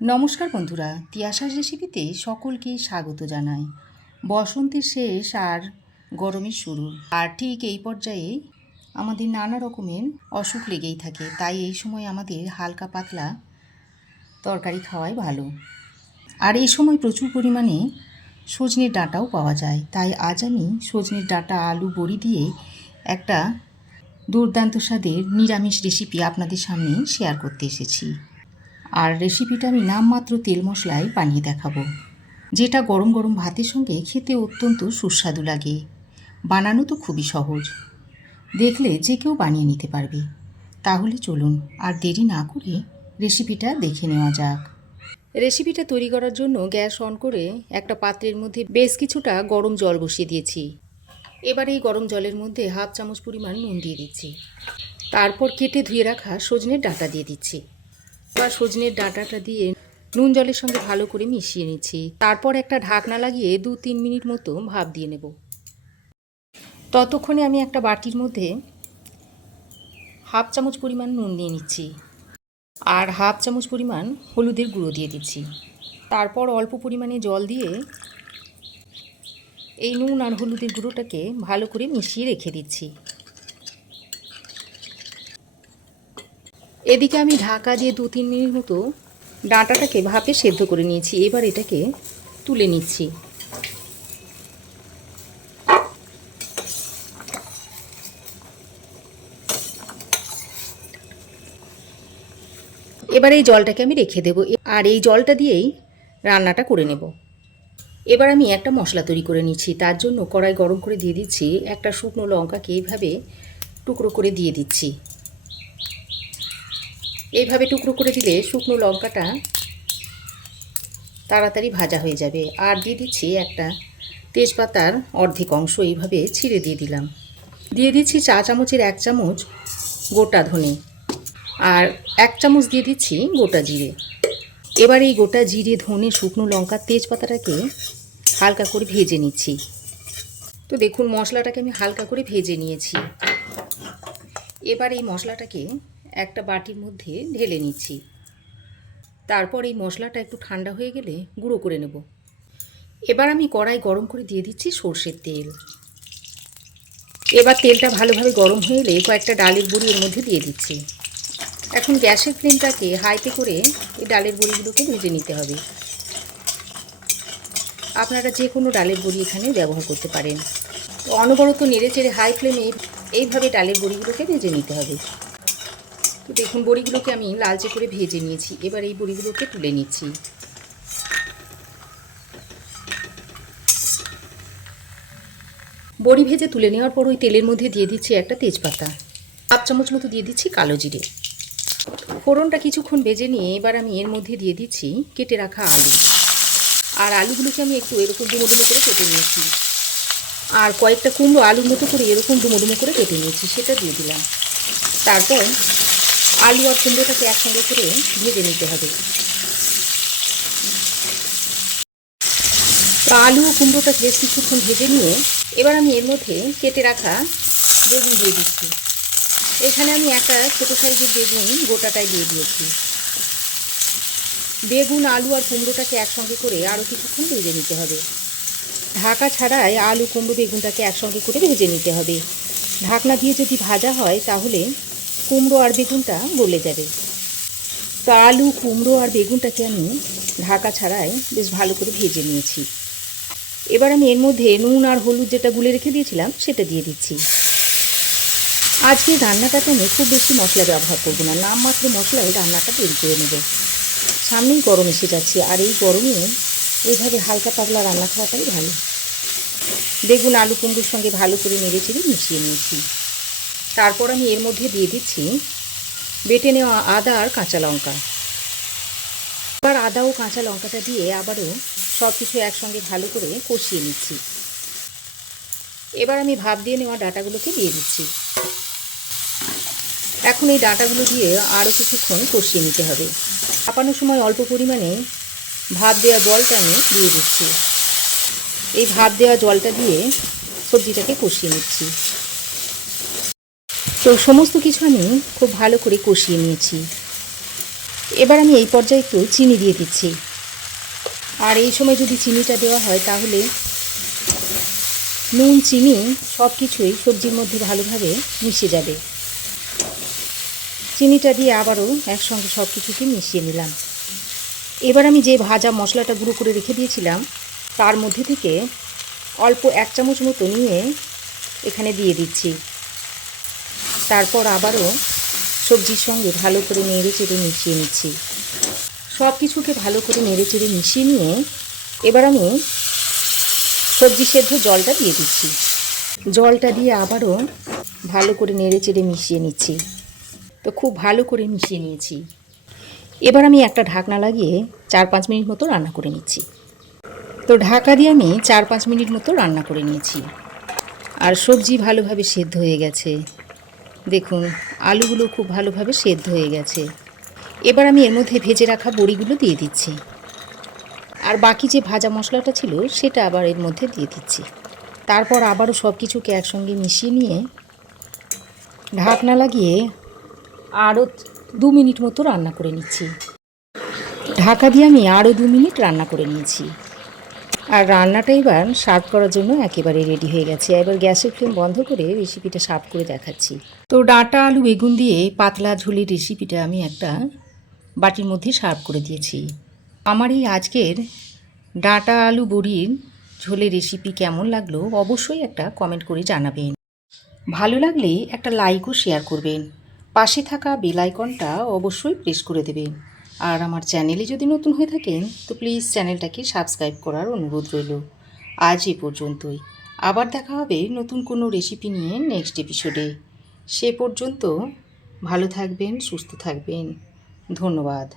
নমস্কার বন্ধুরা, তিয়াশাস রেসিপিতে সকলকে স্বাগত জানাই। বসন্তের শেষ আর গরমের শুরু, আর ঠিক এই পর্যায়ে আমাদের নানা রকমের অসুখ লেগেই থাকে। তাই এই সময় আমাদের হালকা পাতলা তরকারি খাওয়াই ভালো। আর এই সময় প্রচুর পরিমাণে সজনের ডাঁটাও পাওয়া যায়। তাই আজ আমি সজনের ডাঁটা আলু বড়ি দিয়ে একটা দুর্দান্ত স্বাদের নিরামিষ রেসিপি আপনাদের সামনে শেয়ার করতে এসেছি। আর রেসিপিটা আমি নামমাত্র তেল মশলায় বানিয়ে দেখাবো, যেটা গরম গরম ভাতের সঙ্গে খেতে অত্যন্ত সুস্বাদু লাগে। বানানো তো খুবই সহজ, দেখলে যে কেউ বানিয়ে নিতে পারবে। তাহলে চলুন আর দেরি না করে রেসিপিটা দেখে নেওয়া যাক। রেসিপিটা তৈরি করার জন্য গ্যাস অন করে একটা পাত্রের মধ্যে বেশ কিছুটা গরম জল বসিয়ে দিয়েছি। এবার এই গরম জলের মধ্যে হাফ চামচ পরিমাণ নুন দিয়ে দিচ্ছি। তারপর কেটে ধুয়ে রাখা সজনের ডাঁটা দিয়ে দিচ্ছি। বা সজনের ডাঁটাটা দিয়ে নুন জলের সঙ্গে ভালো করে মিশিয়ে নিচ্ছি। তারপর একটা ঢাকনা লাগিয়ে 2-3 মিনিট মতো ভাপ দিয়ে নেব। ততক্ষণে আমি একটা বাটির মধ্যে হাফ চামচ পরিমাণ নুন দিয়ে নিচ্ছি আর হাফ চামচ পরিমাণ হলুদের গুঁড়ো দিয়ে দিচ্ছি। তারপর অল্প পরিমাণে জল দিয়ে এই নুন আর হলুদের গুঁড়োটাকে ভালো করে মিশিয়ে রেখে দিচ্ছি। এদিকে আমি ঢাকা দিয়ে 2-3 মিনিট মতো ডাঁটাটাকে ভাপে সেদ্ধ করে নিয়েছি। এবার এটাকে তুলে নিচ্ছি। এবার এই জলটাকে আমি রেখে দেব আর এই জলটা দিয়েই রান্নাটা করে নেব। এবার আমি একটা মশলা তৈরি করে নিচ্ছি। তার জন্য কড়াই গরম করে দিয়ে দিচ্ছি একটা শুকনো লঙ্কাকে এইভাবে টুকরো করে দিয়ে দিচ্ছি। এইভাবে টুকরো করে দিলে শুকনো লঙ্কাটা তাড়াতাড়ি ভাজা হয়ে যাবে। আর দিয়ে দিচ্ছি একটা তেজপাতার অর্ধেক অংশ এইভাবে ছিঁড়ে দিয়ে দিলাম। দিয়ে দিচ্ছি চা চামচের 1 চামচ গোটা ধনে আর 1 চামচ দিয়ে দিচ্ছি গোটা জিরে। এবার এই গোটা জিরে, ধনে, শুকনো লঙ্কা, তেজপাতাটাকে হালকা করে ভেজে নিচ্ছি। তো দেখুন মশলাটাকে আমি হালকা করে ভেজে নিয়েছি। এবার এই মশলাটাকে একটা বাটির মধ্যে ঢেলে নিচ্ছি। তারপর এই মশলাটা একটু ঠান্ডা হয়ে গেলে গুঁড়ো করে নেব। এবার আমি কড়াই গরম করে দিয়ে দিচ্ছি সর্ষের তেল। এবার তেলটা ভালোভাবে গরম হয়ে এলে কয়েকটা ডালের বড়ি এর মধ্যে দিয়ে দিচ্ছি। এখন গ্যাসের ফ্লেমটাকে হাইতে করে এই ডালের বড়িগুলোকে ভেজে নিতে হবে। আপনারা যে কোনো ডালের বড়ি এখানে ব্যবহার করতে পারেন। তো অনবরত নেড়ে চেড়ে হাই ফ্লেমে এইভাবে ডালের বড়িগুলোকে ভেজে নিতে হবে। তো দেখুন বড়িগুলোকে আমি লালচে করে ভেজে নিয়েছি। এবার এই বড়িগুলোকে তুলে নিচ্ছি। বড়ি ভেজে তুলে নেওয়ার পর ওই তেলের মধ্যে দিয়ে দিচ্ছি একটা তেজপাতা, হাফ চামচ মতো দিয়ে দিচ্ছি কালো জিরে। ফোড়নটা কিছুক্ষণ ভেজে নিয়ে এবার আমি এর মধ্যে দিয়ে দিচ্ছি কেটে রাখা আলু। আর আলুগুলোকে আমি একটু এরকম ডুমো ডুমো করে কেটে নিয়েছি। আর কয়েকটা কুমড়ো আলুর মতো করে এরকম ডুমো ডুমো করে কেটে নিয়েছি, সেটা দিয়ে দিলাম। তারপর আলু আর কুমড়োটাকে একসঙ্গে করে ভেজে নিতে হবে। তো আলু ও কুমড়োটা বেশ কিছুক্ষণ ভেজে নিয়ে এবার আমি এর মধ্যে কেটে রাখা বেগুন দিয়ে দিচ্ছি। এখানে আমি একটা ছোটো সাইজের বেগুন গোটাটাই দিয়ে দিয়েছি। বেগুন, আলু আর কুমড়োটাকে একসঙ্গে করে আরও কিছুক্ষণ ভেজে নিতে হবে। ঢাকা ছাড়াই আলু, কুমড়ো, বেগুনটাকে একসঙ্গে করে ভেজে নিতে হবে। ঢাকনা দিয়ে যদি ভাজা হয় তাহলে কুমড়ো আর বেগুনটা গলে যাবে। তো আলু, কুমড়ো আর বেগুনটাকে আমি ঢাকা ছাড়াই বেশ ভালো করে ভেজে নিয়েছি। এবার আমি এর মধ্যে নুন আর হলুদ যেটা গুলে রেখে দিয়েছিলাম সেটা দিয়ে দিচ্ছি। আজকে রান্নাটাতে আমি খুব বেশি মশলা ব্যবহার করব না, নামমাত্র মশলায় রান্নাটা তৈরি করে নেব। সামনেই গরম এসে যাচ্ছে আর এই গরমে এইভাবে হালকা পাতলা রান্না খাওয়াটাই ভালো। বেগুন, আলু, কুমড়োর সঙ্গে ভালো করে নেড়ে চেড়ে মিশিয়ে নিয়েছি। তারপর আমি এর মধ্যে দিয়ে দিচ্ছি বেটে নেওয়া আদা আর কাঁচা লঙ্কা। এবার আদা ও কাঁচা লঙ্কাটা দিয়ে আবারও সব কিছু একসঙ্গে ভালো করে কষিয়ে নিচ্ছি। এবার আমি ভাপ দিয়ে নেওয়া ডাঁটাগুলোকে দিয়ে দিচ্ছি। এখন এই ডাঁটাগুলো দিয়ে আরও কিছুক্ষণ কষিয়ে নিতে হবে। ভাপানোর সময় অল্প পরিমাণে ভাপ দেওয়া জলটা আমি দিয়ে দিচ্ছি। এই ভাপ দেওয়া জলটা দিয়ে সবজিটাকে কষিয়ে নিচ্ছি। তো সমস্ত কিছু আমি খুব ভালো করে কষিয়ে নিয়েছি। এবার আমি এই পর্যায়ে একটু চিনি দিয়ে দিচ্ছি। আর এই সময় যদি চিনিটা দেওয়া হয় তাহলে নুন চিনি সব কিছুই সবজির মধ্যে ভালোভাবে মিশে যাবে। চিনিটা দিয়ে আবারও একসঙ্গে সব কিছুকে মিশিয়ে নিলাম। এবার আমি যে ভাজা মশলাটা গুঁড়ো করে রেখে দিয়েছিলাম তার মধ্যে থেকে অল্প 1 চামচ মতো নিয়ে এখানে দিয়ে দিচ্ছি। তারপর আবারও সবজির সঙ্গে ভালো করে নেড়ে চেড়ে মিশিয়ে নিচ্ছি। সব কিছুকে ভালো করে নেড়ে চেড়ে মিশিয়ে নিয়ে এবার আমি সবজি সেদ্ধ জলটা দিয়ে দিচ্ছি। জলটা দিয়ে আবারও ভালো করে নেড়ে চেড়ে মিশিয়ে নিচ্ছি। তো খুব ভালো করে মিশিয়ে নিয়েছি। এবার আমি একটা ঢাকনা লাগিয়ে 4-5 মিনিট মতো রান্না করে নিচ্ছি। তো ঢাকা দিয়ে আমি 4-5 মিনিট মতো রান্না করে নিয়েছি। আর সবজি ভালোভাবে সেদ্ধ হয়ে গেছে। দেখুন আলুগুলো খুব ভালোভাবে সেদ্ধ হয়ে গেছে। এবার আমি এর মধ্যে ভেজে রাখা বড়িগুলো দিয়ে দিচ্ছি। আর বাকি যে ভাজা মশলাটা ছিল সেটা আবার এর মধ্যে দিয়ে দিচ্ছি। তারপর আবারও সব কিছুকে একসঙ্গে মিশিয়ে নিয়ে ঢাকনা লাগিয়ে আরও 2 মিনিট মতো রান্না করে নিচ্ছি। ঢাকা দিয়ে আমি আরও 2 মিনিট রান্না করে নিয়েছি। আর রান্নাটা এবার সার্ভ করার জন্য একেবারে রেডি হয়ে গেছে। এবার গ্যাসের ফ্লেম বন্ধ করে রেসিপিটা সার্ভ করে দেখাচ্ছি। তো ডাঁটা আলু বেগুন দিয়ে পাতলা ঝোলের রেসিপিটা আমি একটা বাটির মধ্যে সার্ভ করে দিয়েছি। আমার এই আজকের ডাঁটা আলু বড়ির ঝোলের রেসিপি কেমন লাগলো অবশ্যই একটা কমেন্ট করে জানাবেন। ভালো লাগলে একটা লাইক ও শেয়ার করবেন। পাশে থাকা বেল আইকনটা অবশ্যই প্রেস করে দেবেন। আর আমার চ্যানেলে যদি নতুন হয়ে থাকেন তো প্লিজ চ্যানেলটাকে সাবস্ক্রাইব করার অনুরোধ রইল। আজ এ পর্যন্তই। আবার দেখা হবে নতুন কোনো রেসিপি নিয়ে নেক্সট এপিসোডে। সে পর্যন্ত ভালো থাকবেন, সুস্থ থাকবেন। ধন্যবাদ।